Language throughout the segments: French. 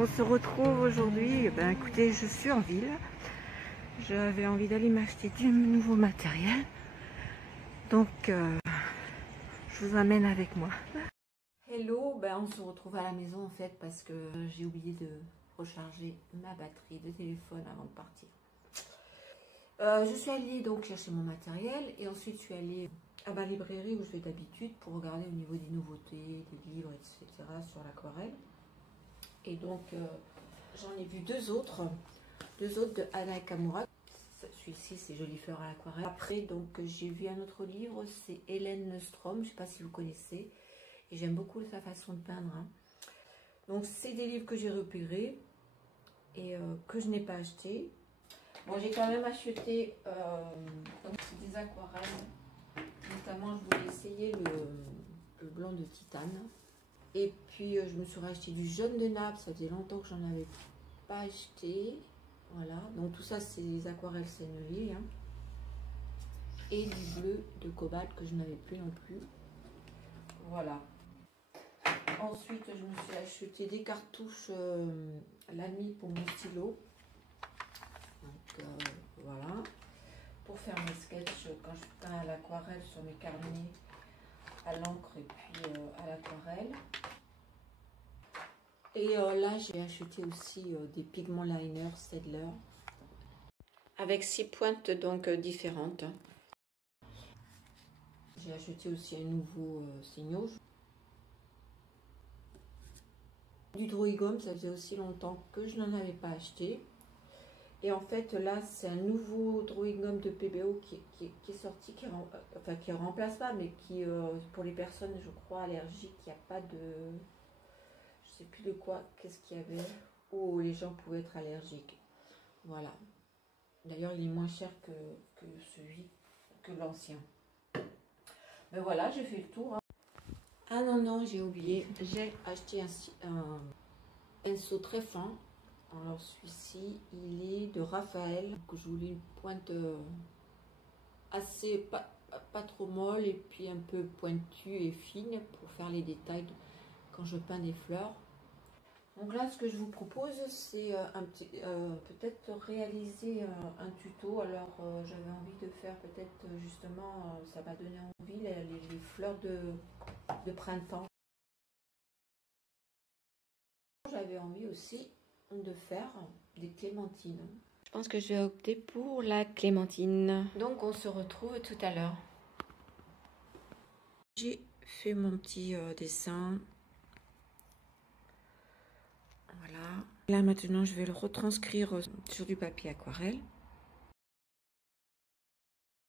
On se retrouve aujourd'hui. Ben, écoutez, je suis en ville. J'avais envie d'aller m'acheter du nouveau matériel. Donc, je vous amène avec moi. Hello, ben, on se retrouve à la maison en fait parce que j'ai oublié de recharger ma batterie de téléphone avant de partir. Je suis allée donc chercher mon matériel et ensuite je suis allée à ma librairie où je vais d'habitude pour regarder au niveau des nouveautés, des livres, etc. sur l'aquarelle. Et donc j'en ai vu deux autres de Anna Kamura. Celui-ci c'est Joli fleur à l'aquarelle. Après donc j'ai vu un autre livre, c'est Hélène Neustrom, je ne sais pas si vous connaissez. Et j'aime beaucoup sa façon de peindre. Hein. Donc c'est des livres que j'ai repérés et que je n'ai pas achetés. Bon, j'ai quand même acheté des aquarelles. Notamment je voulais essayer le blanc de titane. Et puis je me suis racheté du jaune de Naples, ça faisait longtemps que j'en avais pas acheté. Voilà, donc tout ça c'est des aquarelles Sennelier. Hein. Et du bleu de cobalt que je n'avais plus non plus. Voilà. Ensuite, je me suis acheté des cartouches Lamy pour mon stylo. Donc voilà. Pour faire mes sketchs quand je peins à l'aquarelle sur mes carnets à l'encre et puis à l'aquarelle. Et là, j'ai acheté aussi des pigments liner Staedtler avec 6 pointes donc différentes. J'ai acheté aussi un nouveau signaux. Du Drawing Gum, ça faisait aussi longtemps que je n'en avais pas acheté. Et en fait, là, c'est un nouveau Drawing Gum de PBO qui est sorti, qui remplace pas, mais qui, pour les personnes, je crois, allergiques, il n'y a pas de... Je sais plus de quoi, qu'est-ce qu'il y avait, où les gens pouvaient être allergiques. Voilà. D'ailleurs, il est moins cher que l'ancien. Mais voilà, j'ai fait le tour. Hein. Ah non, j'ai oublié. J'ai acheté un pinceau très fin. Alors celui-ci, il est de Raphaël. Je voulais une pointe assez, pas trop molle et puis un peu pointue et fine pour faire les détails quand je peins des fleurs. Donc là, ce que je vous propose, c'est peut-être réaliser un tuto. Alors j'avais envie de faire peut-être justement, ça m'a donné envie, les fleurs de printemps. J'avais envie aussi de faire des clémentines. Je pense que je vais opter pour la clémentine. Donc on se retrouve tout à l'heure. J'ai fait mon petit dessin. Voilà. Là maintenant je vais le retranscrire sur du papier aquarelle.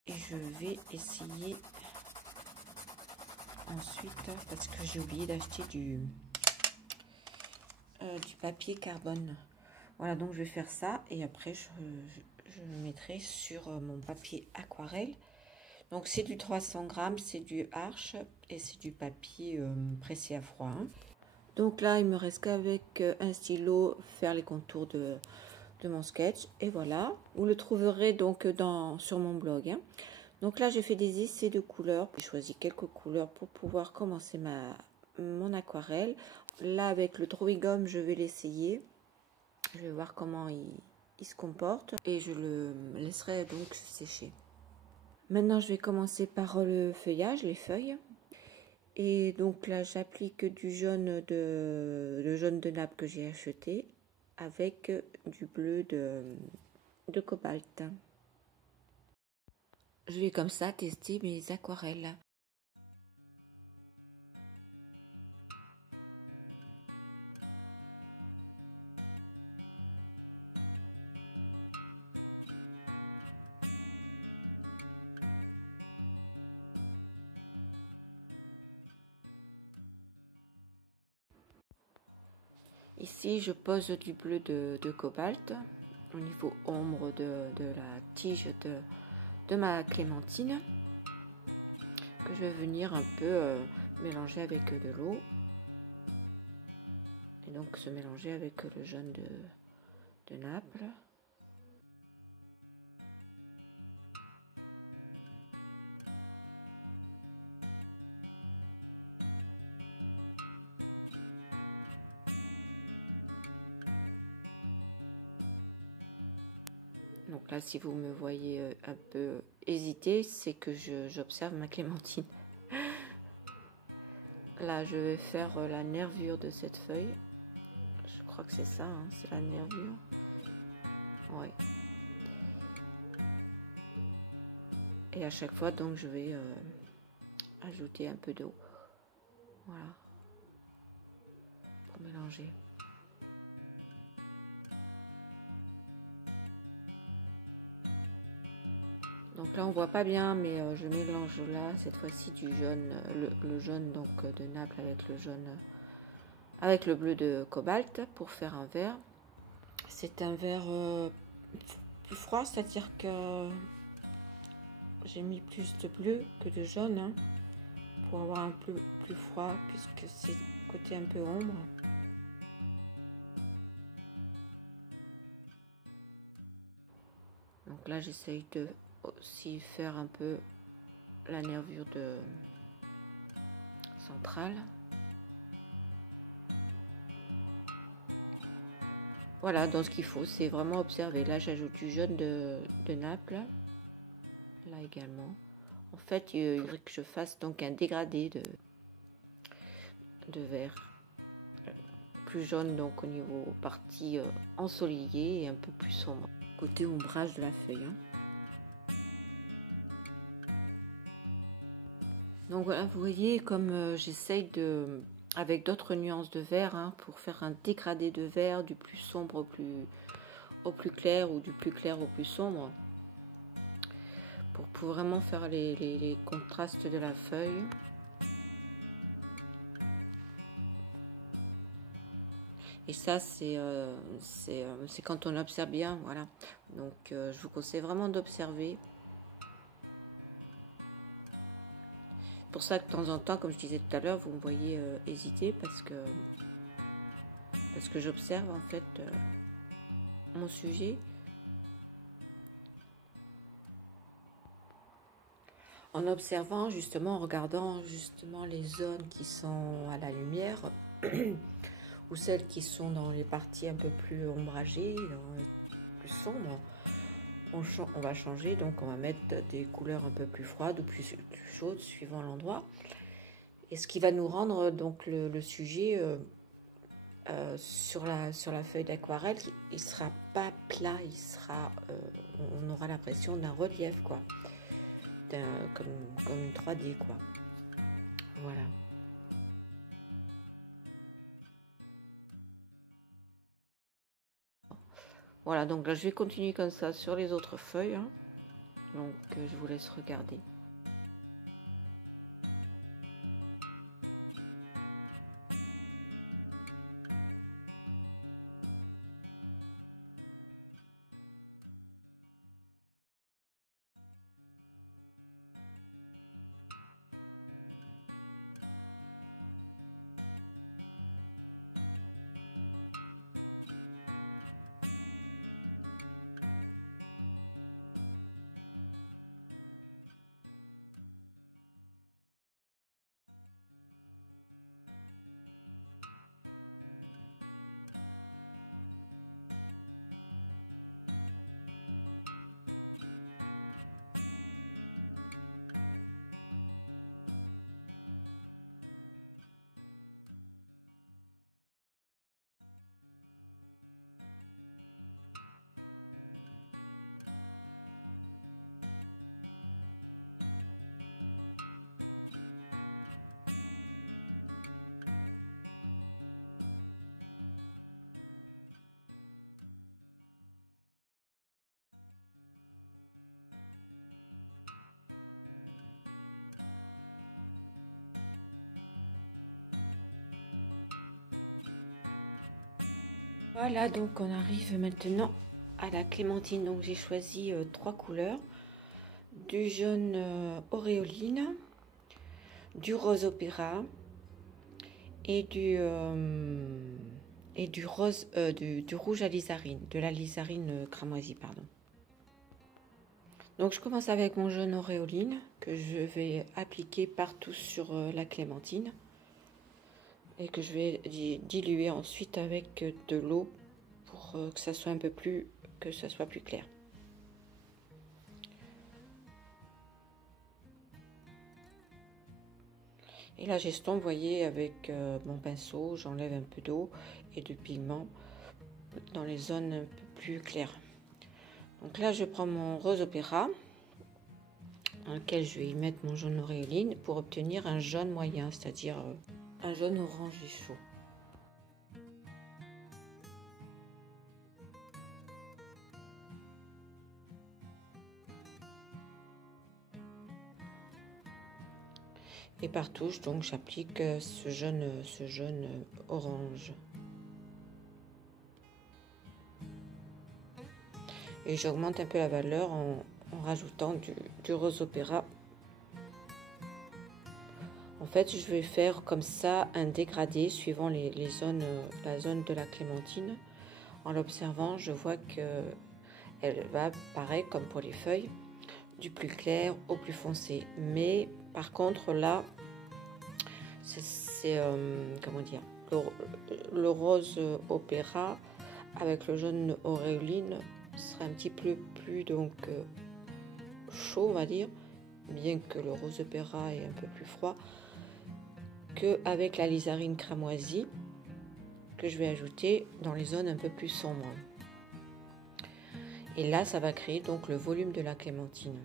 Et je vais essayer ensuite, parce que j'ai oublié d'acheter du papier carbone. Voilà, donc je vais faire ça et après je le mettrai sur mon papier aquarelle. Donc c'est du 300 grammes, c'est du Arches et c'est du papier pressé à froid. Hein. Donc là, il me reste qu'avec un stylo faire les contours de mon sketch. Et voilà, vous le trouverez donc sur mon blog. Hein. Donc là, j'ai fait des essais de couleurs. J'ai choisi quelques couleurs pour pouvoir commencer mon aquarelle. Là, avec le Drawing Gum, je vais l'essayer. Je vais voir comment il se comporte. Et je le laisserai donc sécher. Maintenant, je vais commencer par le feuillage, les feuilles. Et donc là, j'applique du jaune le jaune de Naples que j'ai acheté avec du bleu de cobalt. Je vais comme ça tester mes aquarelles. Ici, je pose du bleu de cobalt au niveau ombre de la tige de ma clémentine que je vais venir un peu mélanger avec de l'eau et donc se mélanger avec le jaune de Naples. Donc là, si vous me voyez un peu hésiter, c'est que j'observe ma clémentine. Là, je vais faire la nervure de cette feuille. Je crois que c'est ça, hein, c'est la nervure. Ouais. Et à chaque fois, donc, je vais ajouter un peu d'eau. Voilà. Pour mélanger. Donc là, on voit pas bien, mais je mélange là, cette fois-ci, du jaune, le jaune donc de Naples avec le jaune, avec le bleu de cobalt pour faire un vert. C'est un vert plus froid, c'est-à-dire que j'ai mis plus de bleu que de jaune, hein, pour avoir un peu plus froid, puisque c'est côté un peu ombre. Donc là, j'essaye de aussi faire un peu la nervure de centrale. Voilà, donc ce qu'il faut, c'est vraiment observer. Là, j'ajoute du jaune de Naples. Là également. En fait, il faudrait que je fasse donc un dégradé de vert. Plus jaune, donc au niveau partie ensoleillée et un peu plus sombre. Côté ombrage de la feuille. Hein. Donc voilà, vous voyez comme j'essaye de... avec d'autres nuances de vert, hein, pour faire un dégradé de vert du plus sombre au plus clair ou du plus clair au plus sombre. Pour vraiment faire les contrastes de la feuille. Et ça, c'est quand on observe bien, voilà. Donc, je vous conseille vraiment d'observer. Pour ça, de temps en temps, comme je disais tout à l'heure, vous me voyez hésiter parce que j'observe en fait mon sujet. En observant justement, en regardant justement les zones qui sont à la lumière ou celles qui sont dans les parties un peu plus ombragées, plus sombres, on va changer, donc on va mettre des couleurs un peu plus froides ou plus chaudes suivant l'endroit. Et ce qui va nous rendre donc le sujet sur la feuille d'aquarelle, il sera pas plat, il sera, on aura l'impression d'un relief quoi, comme une 3D quoi. Voilà. Voilà, donc là je vais continuer comme ça sur les autres feuilles. Hein. Donc je vous laisse regarder. Voilà, donc on arrive maintenant à la clémentine. Donc j'ai choisi 3 couleurs. Du jaune auréoline, du rose opéra et du rose, du rouge alizarine, de la lizarine cramoisie, pardon. Donc je commence avec mon jaune auréoline que je vais appliquer partout sur la clémentine et que je vais diluer ensuite avec de l'eau pour que ça soit un peu plus, que ça soit plus clair. Et là j'estompe, vous voyez, avec mon pinceau, j'enlève un peu d'eau et de pigment dans les zones un peu plus claires. Donc là je prends mon rose opéra, dans lequel je vais y mettre mon jaune auréoline pour obtenir un jaune moyen, c'est-à-dire un jaune orangé chaud. Et par touche, donc j'applique ce jaune orange. Et j'augmente un peu la valeur en rajoutant du rose opéra. En fait, je vais faire comme ça un dégradé suivant les zones, la zone de la clémentine. En l'observant, je vois que elle va, pareil comme pour les feuilles, du plus clair au plus foncé. Mais par contre là, c'est comment dire, le rose opéra avec le jaune auréoline serait un petit peu plus donc chaud, on va dire, bien que le rose opéra est un peu plus froid, que avec la lizarine cramoisie que je vais ajouter dans les zones un peu plus sombres. Et là, ça va créer donc le volume de la clémentine.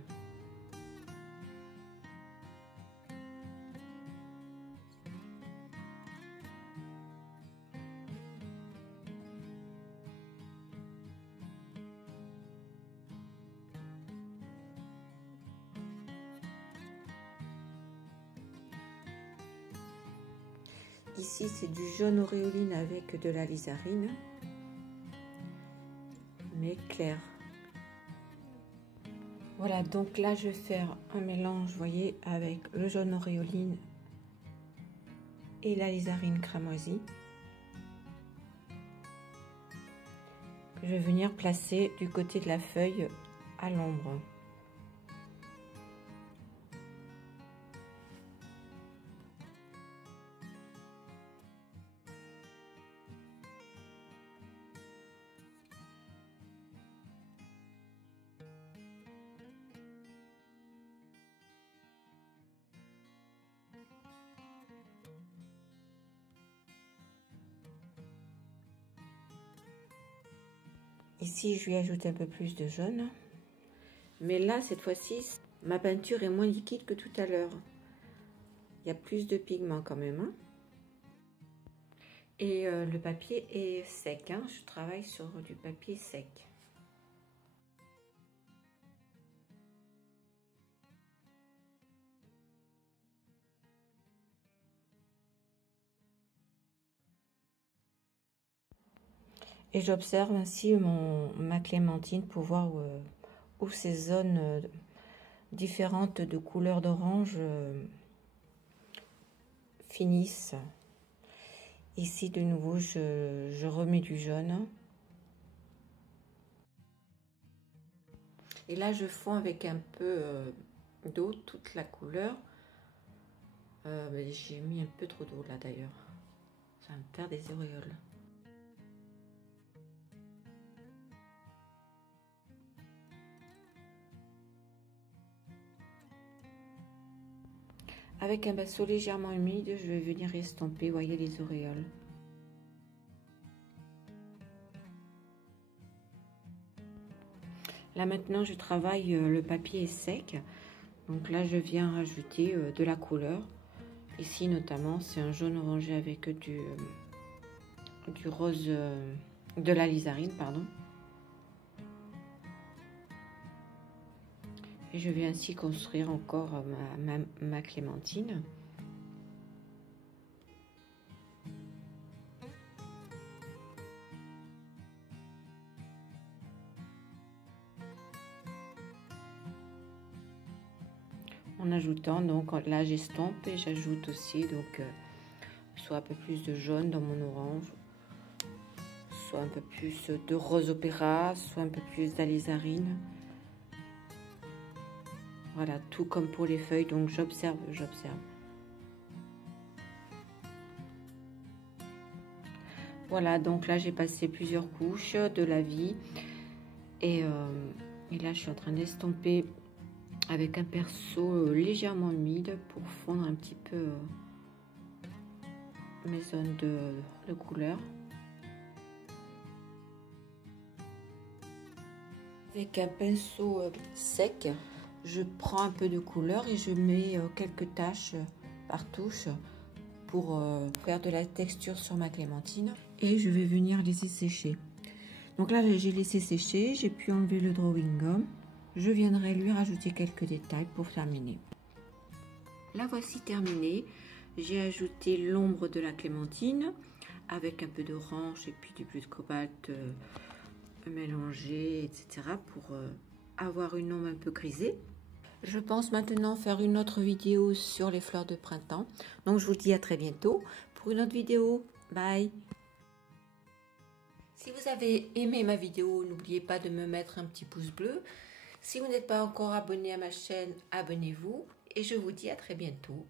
Ici, c'est du jaune auréoline avec de la lizarine, mais clair. Voilà, donc là, je vais faire un mélange, vous voyez, avec le jaune auréoline et la lizarine cramoisie, que je vais venir placer du côté de la feuille à l'ombre. Ici, je lui ajoute un peu plus de jaune. Mais là, cette fois-ci, ma peinture est moins liquide que tout à l'heure. Il y a plus de pigment quand même. Hein. Et le papier est sec. Hein. Je travaille sur du papier sec. Et j'observe ainsi ma clémentine pour voir où ces zones différentes de couleur d'orange finissent. Ici, de nouveau, je remets du jaune. Et là, je fonds avec un peu d'eau toute la couleur. J'ai mis un peu trop d'eau là d'ailleurs. Ça va me faire des auréoles. Avec un pinceau légèrement humide, je vais venir estomper, voyez, les auréoles. Là maintenant, je travaille, le papier est sec. Donc là, je viens rajouter de la couleur. Ici notamment, c'est un jaune orangé avec du rose, de la lizarine, pardon. Et je vais ainsi construire encore ma clémentine. En ajoutant, donc là j'estompe et j'ajoute aussi donc soit un peu plus de jaune dans mon orange, soit un peu plus de rose opéra, soit un peu plus d'alizarine. Voilà, tout comme pour les feuilles, donc j'observe. Voilà, donc là j'ai passé plusieurs couches de la vie et là je suis en train d'estomper avec un pinceau légèrement humide pour fondre un petit peu mes zones de couleur. Avec un pinceau sec, je prends un peu de couleur et je mets quelques taches par touche pour faire de la texture sur ma clémentine. Et je vais venir laisser sécher. Donc là, j'ai laissé sécher, j'ai pu enlever le drawing gum. Je viendrai lui rajouter quelques détails pour terminer. La voici terminée. J'ai ajouté l'ombre de la clémentine avec un peu d'orange et puis du bleu de cobalt mélangé, etc. pour avoir une ombre un peu grisée. Je pense maintenant faire une autre vidéo sur les fleurs de printemps. Donc je vous dis à très bientôt pour une autre vidéo. Bye! Si vous avez aimé ma vidéo, n'oubliez pas de me mettre un petit pouce bleu. Si vous n'êtes pas encore abonné à ma chaîne, abonnez-vous et je vous dis à très bientôt.